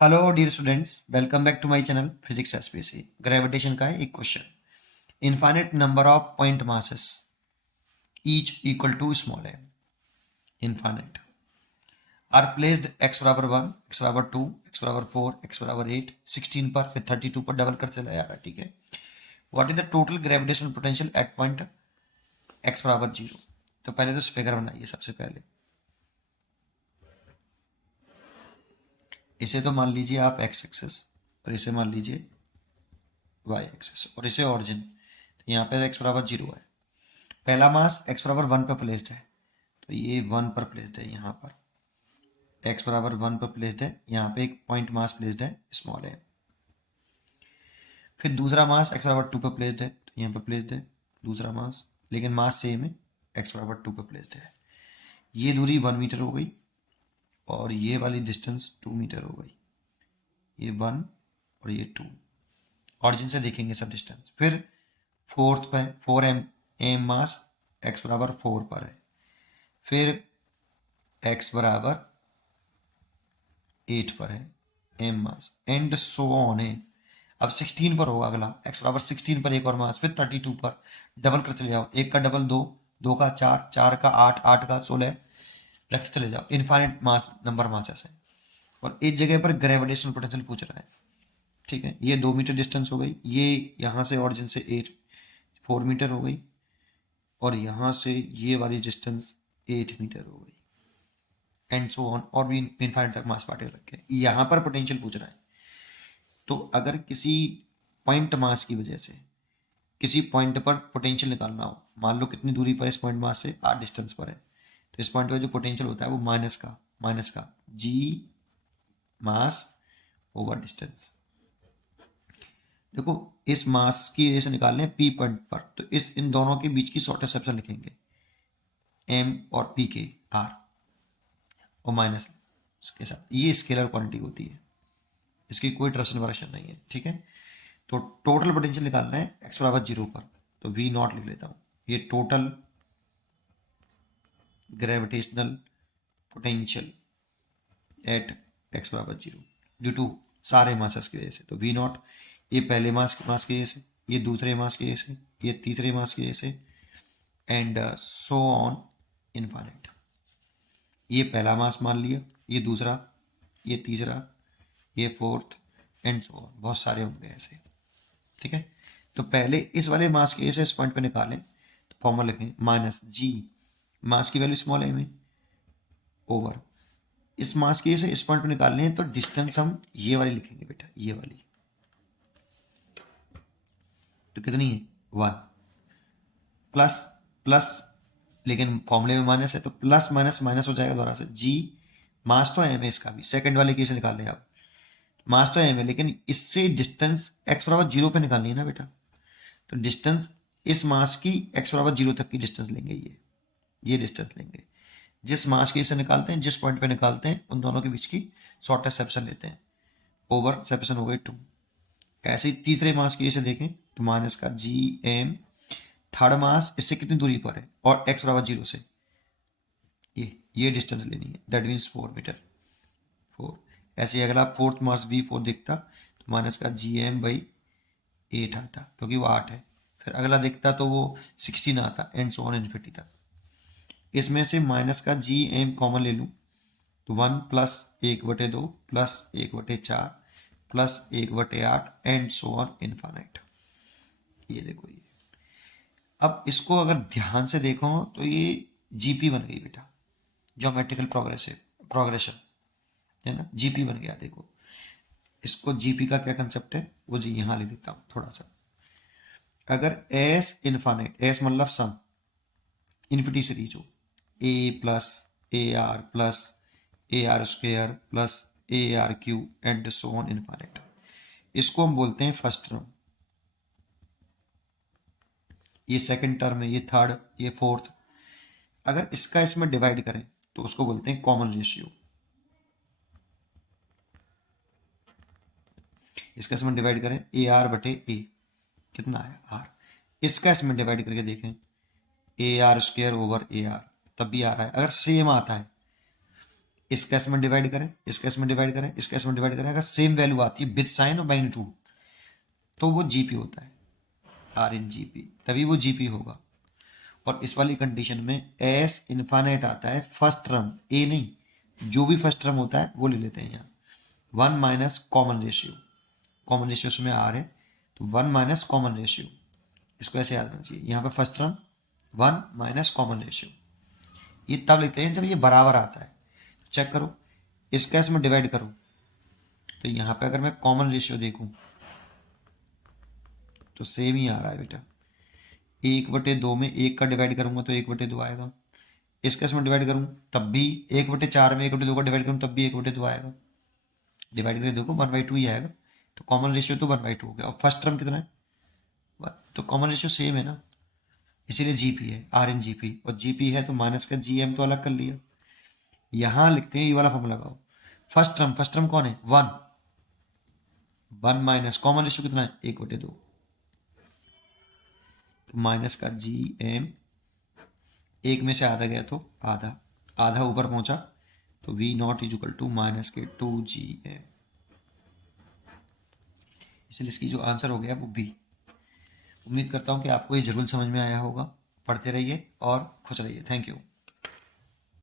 Hello dear students, welcome back to my channel physics SPC. Gravitation का है एक question. Infinite number of point masses each equal to small है infinite are placed x बराबर 1, x बराबर 2, x बराबर 4, x बराबर 8, 16 पर, फिर 32 पर डबल कर चला जा रहा है। ठीक है। What is the total gravitational potential at point x बराबर 0? तो पहले तो फिगर बनाइए। सबसे पहले इसे तो मान लीजिए आप x एक्सेस और इसे मान लीजिए y एक्सेस और इसे ऑरिजिन। यहाँ पे x बराबर 0 है। पहला मास x बराबर 1 पर प्लेस्ड है, तो ये 1 पर प्लेस्ड है। यहाँ पर x बराबर 1 पर प्लेस्ड है, यहाँ पे एक पॉइंट मास प्लेस्ड है, स्मॉल है। फिर दूसरा मास x बराबर 2 पर प्लेस्ड है, तो यहाँ पर प्लेस्ड है दूसरा मास, लेकिन मास सेम है, x बराबर 2 पर प्लेस्ड है। ये दूरी 1 मीटर हो गई और ये वाली डिस्टेंस 2 मीटर हो गई। ये 1 और ये 2। ऑरिजिन से देखेंगे सब डिस्टेंस। फिर फोर्थ पे 4 एम मास x बराबर 4 पर है। फिर x बराबर 8 पर है M mass, and so on है। अब 16 पर होगा अगला, x बराबर 16 पर एक और मास, फिर 32 पर डबल करते चले जाओ। एक का डबल 2, 2 का 4, 4 का 8, 8 का 16 रखते चले जाओ। इनफाइनाइट मास नंबर मासेस है और इस जगह पर ग्रेविटेशनल पोटेंशियल पूछ रहा है। ठीक है। ये 2 मीटर डिस्टेंस हो गई, ये यहाँ से ऑरिजिन से 4 मीटर हो गई और यहाँ से ये वाली डिस्टेंस 8 मीटर हो गई, एंड सो ऑन। और भी इनफाइनाइट तक मास पार्टिकल रखे। यहाँ पर पोटेंशियल पूछ रहा है। तो अगर किसी पॉइंट मास की वजह से किसी पॉइंट पर पोटेंशियल निकालना हो, मान लो कितनी दूरी पर इस पॉइंट मास से r डिस्टेंस पर है, तो इस पॉइंट पर जो पोटेंशियल होता है वो माइनस का g मास ओवर डिस्टेंस। देखो, इस मास की वजह से निकालने p पॉइंट पर, तो इन दोनों के बीच की शॉर्टेस्ट सेक्शन लिखेंगे m और p के r और माइनस के साथ। ये स्केलर क्वांटिटी होती है, इसकी कोई ट्रांसवर्शन नहीं है। ठीक है। तो टोटल पोटेंशियल निकालना है x बराबर 0 पर, तो v नॉट लिख लेता हूं। ये total gravitational potential at x बराबर 0 ड्यू टू सारे मासेस की वजह से। तो v नॉट, ये पहले मास की वजह से, ये दूसरे मास की वजह से, ये तीसरे मास की वजह से, एंड सो ऑन इनफाइनाइट। ये पहला मास मान लिया, ये दूसरा, ये तीसरा, ये फोर्थ, एंड सो ऑन। बहुत सारे होंगे ऐसे। ठीक है। तो पहले इस वाले मास के इस पॉइंट पे निकालें, तो फॉर्मूला लिखें माइनस जी, मास की वैल्यू स्मॉल है में, ओवर इस मास के इस पॉइंट पे निकालने हैं, तो डिस्टेंस हम ये वाली लिखेंगे बेटा, ये वाली। तो कितनी है 1 प्लस प्लस, लेकिन फॉर्मूले में माइनस है तो प्लस माइनस माइनस हो जाएगा दोबारा से। जी मास तो एम है, इसका भी सेकंड वाले केस निकाल रहे हैं आप। मास तो एम है, लेकिन इससे डिस्टेंस x बराबर 0 पे निकालनी है ना बेटा। तो डिस्टेंस इस मास की x बराबर 0 तक की डिस्टेंस लेंगे, ये डिस्टेंस लेंगे। जिस मास की इसे निकालते हैं, जिस पॉइंट पे निकालते हैं, उन दोनों के बीच की शॉर्टेस्ट सेक्शन लेते हैं, ओवर सेक्शन हो गई 2। ऐसे ही तीसरे मास की इसे देखें, तो माइनस का जी एम, थर्ड मास इससे कितनी दूरी पर है और x बराबर 0 से ये डिस्टेंस लेनी है, दैट मीन्स 4 मीटर। 4। ऐसे ही अगला फोर्थ मास v4 दिखता, तो माइनस का जी एम बाई 8 आता, क्योंकि वो 8 है। फिर अगला दिखता तो वो 16 आता, एंड सो ऑन इन्फिनिटी तक। इसमें से माइनस का जी एम कॉमन ले लूँ, तो 1 plus 1/2 plus 1/4 plus 1/8 and so on infinite. ये देखो ये। अब इसको अगर ध्यान से देखो तो ये जीपी बन गई बेटा, ज्योमेट्रिकल प्रोग्रेशन है ना, जीपी बन गया। देखो, इसको जीपी का क्या कंसेप्ट है वो जी यहाँ लिख देता हूँ थोड़ा सा। अगर एस इनफाइनाइट, एस मतलब सम, इन्फिनिटी से रीच हो, a plus a r square plus a r cube and so on infinite, इसको हम बोलते हैं फर्स्ट टर्म। ये सेकंड टर्म है, ये थर्ड, ये फोर्थ। अगर इसका इसमें डिवाइड करें तो उसको बोलते हैं कॉमन रेशियो। इसका इसमें डिवाइड करें, ए आर बटे ए, कितना आया आर। इसका इसमें डिवाइड करके देखें, ए r square over A R, तब भी आ रहा है। अगर सेम आता है इस केस में डिवाइड करें, इस केस में डिवाइड करें, इस केस में डिवाइड करें, अगर सेम वैल्यू आती है विद साइन और मैग्नीट्यूड तो वो जीपी होता है, आर इन जीपी, तभी वो जीपी होगा। और इस वाली कंडीशन में एस इनफाइनाइट आता है फर्स्ट टर्म, ए नहीं, जो भी फर्स्ट टर्म होता है वो ले लेते हैं यहाँ, 1 minus common ratio, common ratio उसमें आर है तो 1 माइनस कॉमन रेशियो, इसको ऐसे याद रखना चाहिए, यहाँ पे first term 1 minus common ratio, ये तब लिखते हैं जब ये बराबर आता है। चेक करो, इस केस में डिवाइड करो तो यहाँ पे अगर मैं कॉमन रेशियो देखूं तो सेम ही आ रहा है बेटा, 1/2 में 1 का डिवाइड करूंगा तो 1/2 आएगा, इस केस में डिवाइड करूं तब भी 1/4 में 1/2 का डिवाइड करूं तब भी 1/2 आएगा, डिवाइड करके देखो 1/2 ही आएगा, तो कॉमन रेशियो तो 1/2 हो गया। और फर्स्ट टर्म कितना है 1, तो कॉमन रेशियो सेम है ना, इसीलिए जीपी है, आर इन जीपी, और जीपी है तो माइनस का जीएम तो अलग कर लिया। यहां लिखते हैं ये वाला फॉर्मूला लगाओ, फर्स्ट टर्म कौन है 1, 1 माइनस कॉमन रेशियो कितना है 1/2, तो माइनस का जी एम, एक में से आधा गया तो आधा, आधा ऊपर पहुंचा तो V naught is equal to minus के 2GM, इसलिए इसकी जो आंसर हो गया वो बी। उम्मीद करता हूं कि आपको ये जरूर समझ में आया होगा, पढ़ते रहिए और खुश रहिए, थैंक यू।